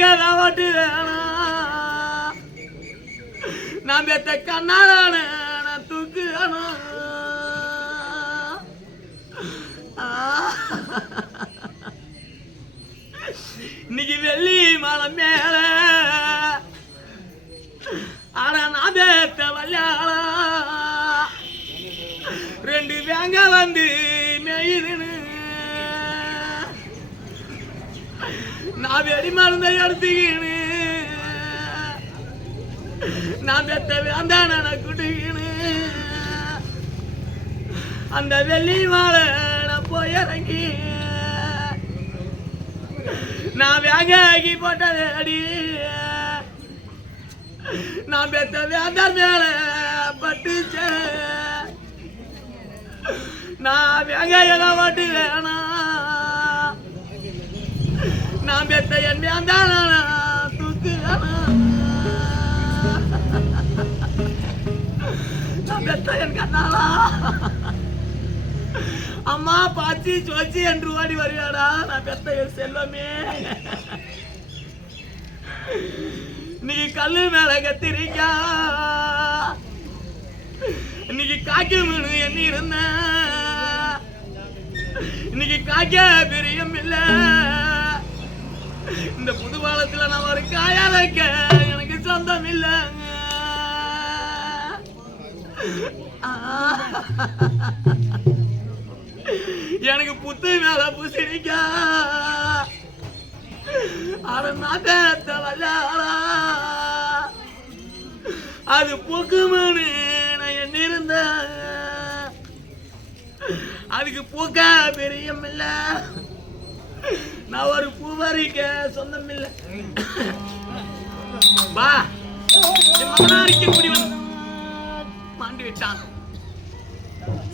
தான் வாட்டு வேணா நான் பெத்த கண்ணாலான தூக்கு இன்னைக்கு வெள்ளி மலை மேல ஆனா நான் பெத்த வல்யாள ரெண்டு வேங்க வந்து மேயுதுன்னு நான் வெடி மருந்தை எடுத்துக்கின்னு நான் பெத்த வேண்டான குட்டிக்கின்னு அந்த வெள்ளி மாலை நான் போய் இறங்கி நான் வேக ஆகி போட்டது அடி நான் பெத்த வேண்டாம் மேல பட்டுச்ச நான் வேக எல்லாம் வாட்டு வேணா நான் பெத்த என் வேண்டான தூக்கு நான் பெத்த என் கண்ணாலா அம்மா பாச்சி சோச்சி என்று ஓடி வருவாடா நான் பெத்த என் செல்வமே நீ கல்லு மேல கத்திரிக்கா இன்னைக்கு காக்கி மீனு எண்ணி இருந்த இன்னைக்கு காக்க பிரியம் இல்ல இந்த புது பாலத்துல நான் ஒரு காயா வைக்க எனக்கு சொந்தம் இல்ல எனக்கு புத்து மேல பூசிரிக்கா அது பூக்குமனு நான் என்ன இருந்த அதுக்கு பூக்க பெரியம் இல்ல நான் ஒரு பூவரிக்க சொந்தம் இல்ல வா மகனாரிக்க மாண்டு விட்டான்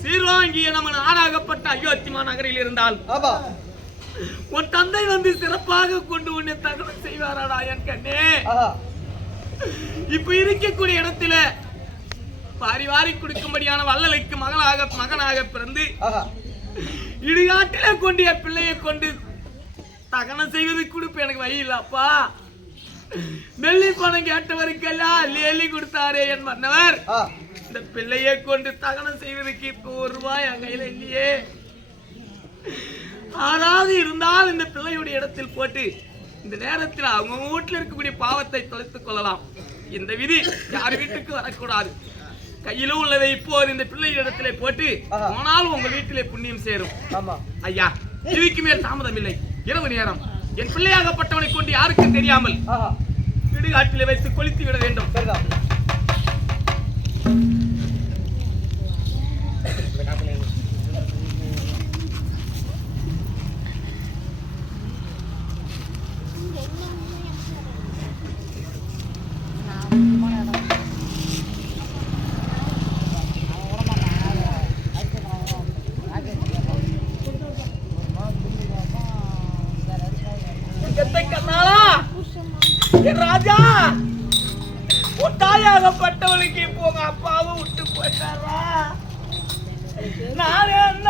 சீர்வாங்கிய நம்ம நாடாகப்பட்ட அயோத்தி மாநகரில் இருந்தால் உன் தந்தை வந்து சிறப்பாக கொண்டு உன்னை தகவல் செய்வாராடா என் கண்ணே இப்ப இருக்கக்கூடிய இடத்துல வாரி வாரி கொடுக்கும்படியான வள்ளலுக்கு மகனாக பிறந்து இடுகாட்டில கொண்டு என் பிள்ளையை கொண்டு தகனம் செய்வதற்கு கொடுப்ப எனக்கு வழி இல்லப்பா வெள்ளி பணம் கேட்டவருக்கெல்லாம் லேலி கொடுத்தாரே என் மன்னவர் இந்த பிள்ளையை கொண்டு தகனம் செய்வதற்கு இப்போ ₹1 என் கையில இல்லையே ஆனாவது இருந்தால் இந்த பிள்ளையுடைய இடத்தில் போட்டு இந்த நேரத்தில் அவங்க வீட்டில் இருக்கக்கூடிய பாவத்தை தொலைத்துக் கொள்ளலாம் இந்த விதி யார் வீட்டுக்கு வரக்கூடாது கையிலும் உள்ளதை இப்போது இந்த பிள்ளை இடத்திலே போட்டு போனால் உங்க வீட்டிலே புண்ணியம் சேரும் ஐயா இதுக்கு மேல் தாமதம் இல்லை இரவு நேரம் என் பிள்ளையாகப்பட்டவனை கொண்டு யாருக்கும் தெரியாமல் இடுகாட்டிலே வைத்து கொளுத்தி விட வேண்டும் ராஜா தாயாகப்பட்டவளுக்கு இப்போ உங்க அப்பாவும் விட்டு போயிட்டாரா நான் என்ன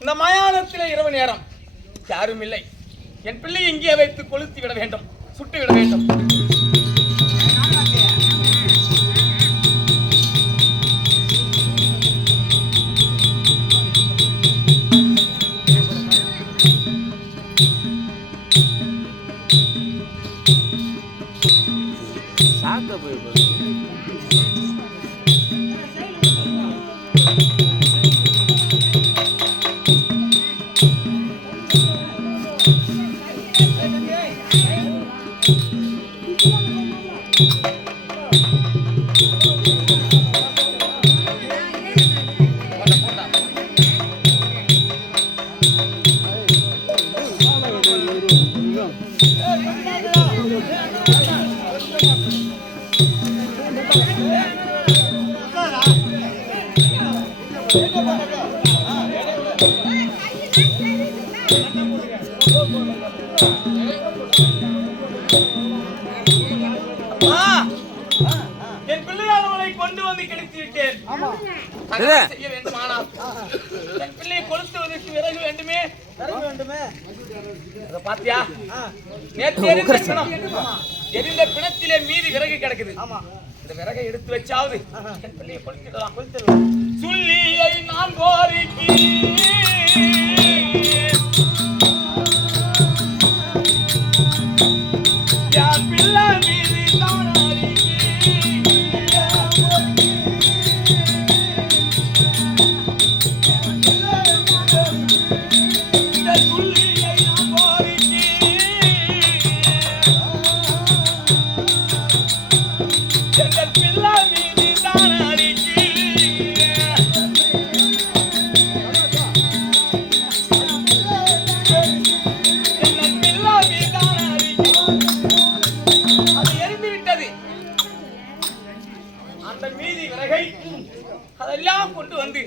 இந்த மயானத்திலே இரவு நேரம் யாரும் இல்லை என் பிள்ளை இங்கே வைத்து கொளுத்தி விட வேண்டும் சுட்டு விட வேண்டும் சாக்க போய் என் பிள்ளையானவனை கொண்டு வந்து கிடைத்து விட்டேன். செய்ய வேண்டுமானால் என் பிள்ளையை கொளுத்துவதற்கு விறகு வேண்டுமே. பாத்தியா, நேற்று எரிந்த பிணத்திலே மீதி விறகு கிடக்குது. இந்த விறகை எடுத்து வச்சாவது என் பிள்ளையை கொளுத்திடலாம். சொல்லியை நான் கோரிக்கை அதெல்லாம் கொண்டு வந்து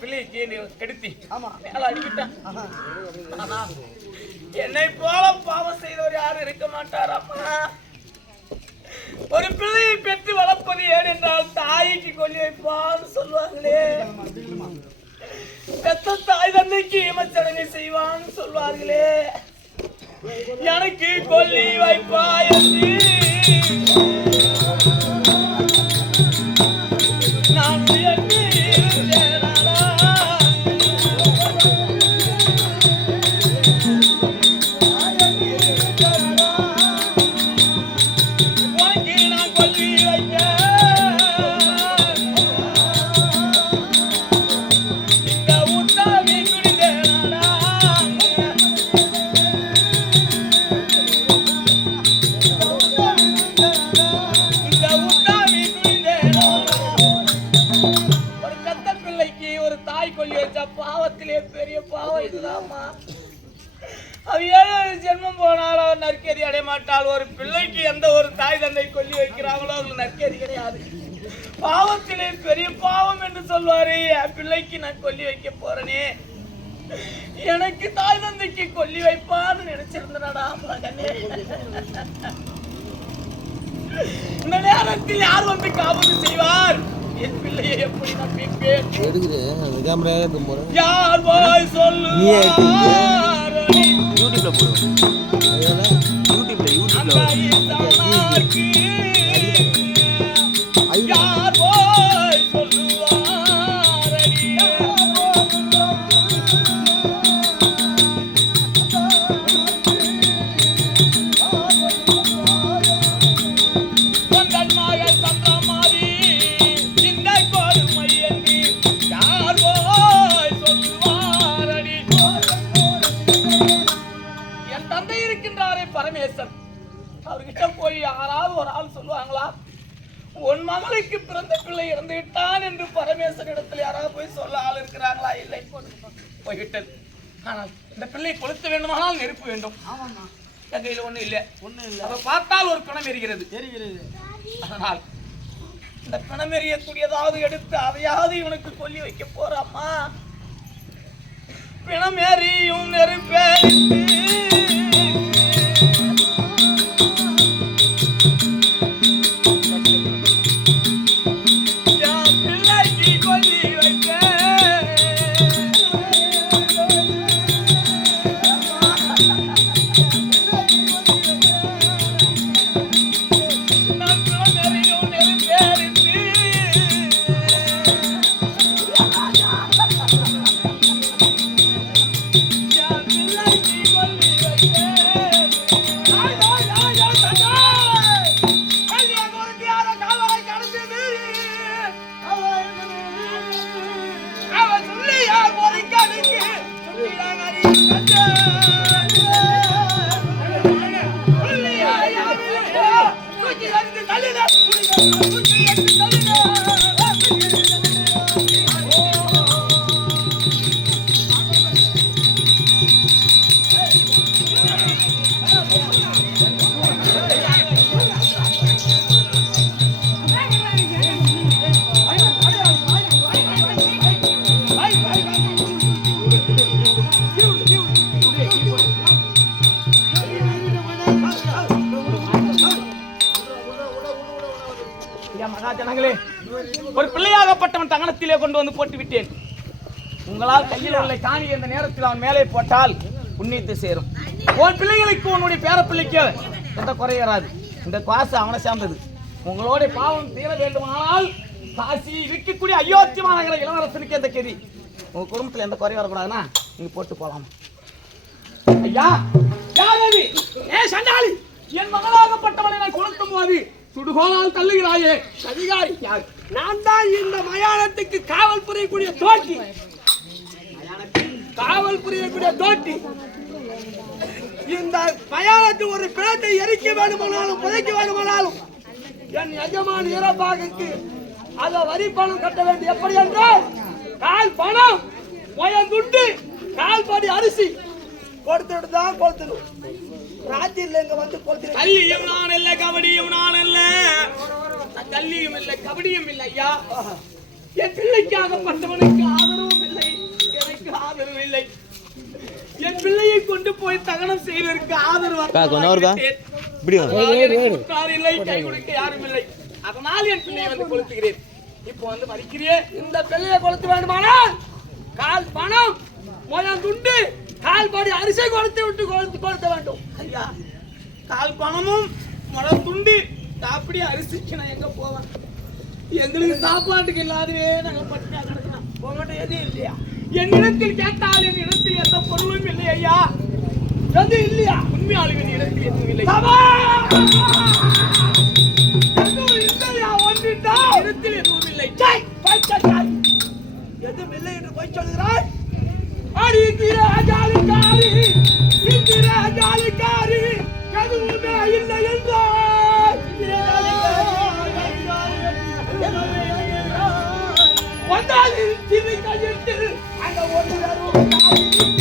பிள்ளைக்கு கெடுத்தி என்னை போல பாவம் செய்தவர் யாரும் இருக்க மாட்டார். அம்மா, ஒரு பிள்ளையை பெற்று வளர்ப்பது ஏன் என்றால் தாய்க்கு கொல்லி வைப்பான்னு சொல்லுவாங்களே. பெத்த தாய் தந்தைக்கு இமச்சடங்கை செய்வான்னு சொல்வார்களே. எனக்கு கொல்லி வைப்பா என்று பாவத்திலே பெரிய பாவம் இதுதான்மா. அவ 7 ஜென்மம் போனாலும் அவர் நற்கதி அடைய மாட்டாள். ஒரு பிள்ளைக்கு எந்த ஒரு தாய் தந்தை கொல்லி வைக்கிறாங்களோ அவங்களுக்கு நற்கதி கிடையாது. பாவத்திலே பெரிய பாவம் என்று சொல்வாரு. என் பிள்ளைக்கு நான் கொல்லி வைக்க போறேனே, எனக்கு தாய் தந்தைக்கு கொல்லி வைப்பான்னு நினைச்சிருந்தனடா மகனே. இந்த நேரத்தில் யார் வந்து காவல் செய்வார்? என் பிள்ளையை எப்படி நம்பிப்பேன்? யார் போய் சொல்லுவார்? யூடியூப்ல போடு. யூடியூப்ல யார் போய் சொல்லுவார்? பரமேசன் அவர்கிட்ட போய் யாராவது ஒரு ஆள் சொல்லுவாங்களா, உன் மகளுக்கு பிறந்த பிள்ளை இறந்து விட்டான் என்று பரமேசன் இடத்துல யாராவது போய் சொல்ல ஆள் இருக்கிறாங்களா? இல்லை, போய்விட்டது. ஆனால் இந்த பிள்ளை கொளுத்த வேண்டுமானால் நெருப்பு வேண்டும். என் கையில் ஒண்ணு இல்லை. அதை பார்த்தால் ஒரு பிணம் எரிகிறது. அதனால் இந்த பிணம் எரியக்கூடியதாவது எடுத்து அதையாவது இவனுக்கு கொல்லி வைக்க போறாமா. பிணம் எரியும் நெருப்பே மகாஜனங்களே, ஒரு பிள்ளையாகப்பட்டவன் தகனத்திலே கொண்டு வந்து போட்டு விட்டேன். உங்களால் கையில் உள்ள காணி இந்த நேரத்தில் அவன் மேலே போட்டால் புண்ணியத்தை சேரும். உன் பிள்ளைகளுக்கு உன்னுடைய பேரப்பிள்ளைக்கு எந்த குறையறாது. இந்த காசு அவனை சேர்ந்தது. உங்களோட பாவம் தீர வேண்டுமானால் காசி இருக்கக்கூடிய அயோத்தி மாநகர இளவரசனுக்கு எந்த கெதி. உங்க குடும்பத்தில் எந்த குறை வரக்கூடாதுன்னா நீங்க போட்டு போலாம். ஐயா யார் அது? சண்டாளி, என் மகளாகப்பட்டவனை நான் கொளுத்தும் போது சுடுகோலால் தள்ளுகிறாயே, அதிகாரி யார்? நான் தான் இந்த மயானத்துக்கு காவல் புரியக்கூடிய தோட்டி. காவல் புரியக்கூடிய தோட்டி. இந்த மயானத்தில் ஒரு பிணத்தை எரிக்க வேண்டுமானாலும் புதைக்க வேண்டுமானாலும் என் எஜமான இறப்பாகக்கு அதை வரி பணம் கட்ட வேண்டும். எப்படி என்றால் கால் பணம் துண்டு கால் பாடி அரிசி கொடுத்துட்டு தான் கொடுத்துடும். ராத்திரில இங்க வந்து கொடுத்து கல்லியும் நான் இல்ல, கபடியும் நான் இல்ல, கல்லியும் இல்ல, கபடியும் இல்லை. ஐயா, என் பிள்ளைக்காகப்பட்டவனுக்கு ஆதரவும் இல்லை, எனக்கு ஆதரவு இல்லை. என் பிள்ளையை கொண்டு போய் தகனம் செய்வதற்கு ஆதரவு இல்லை, கை கொடுக்க யாரும் இல்லை. அதனால் என் பிள்ளையை வந்து கொளுத்துகிறேன். இப்போ வந்து மறிக்கிறேன். இந்த பிள்ளையை கொளுத்த வேண்டுமானால் கால் பணம் துண்டு கால் பாடி அரிசி கொடுத்து விட்டு கொளுத்த வேண்டும். ஐயா, கால் பணமும் துண்டு அப்படியே அரிசிக்கு நான் எங்க போவேன்? எங்களுக்கு சாப்பாட்டுக்கு இல்லாதவே நாங்க பட்டியா கிடக்கலாம். உங்கள்கிட்ட எதுவும் இல்லையா? என் இடத்தில் கேட்டால் என் இடத்தில் எந்த பொருளும் இல்லை. ஐயா, எதுவும் இல்லையா? உண்மையாளு என் இடத்தில் எதுவும் இல்லை. இடத்தில் எதுவும் இல்லை. எதுவும் இல்லை என்று போய் சொல்கிறாய். எதுவுமே இல்லை என்றால் வந்தால் திரு கையில் அங்க ஒன்று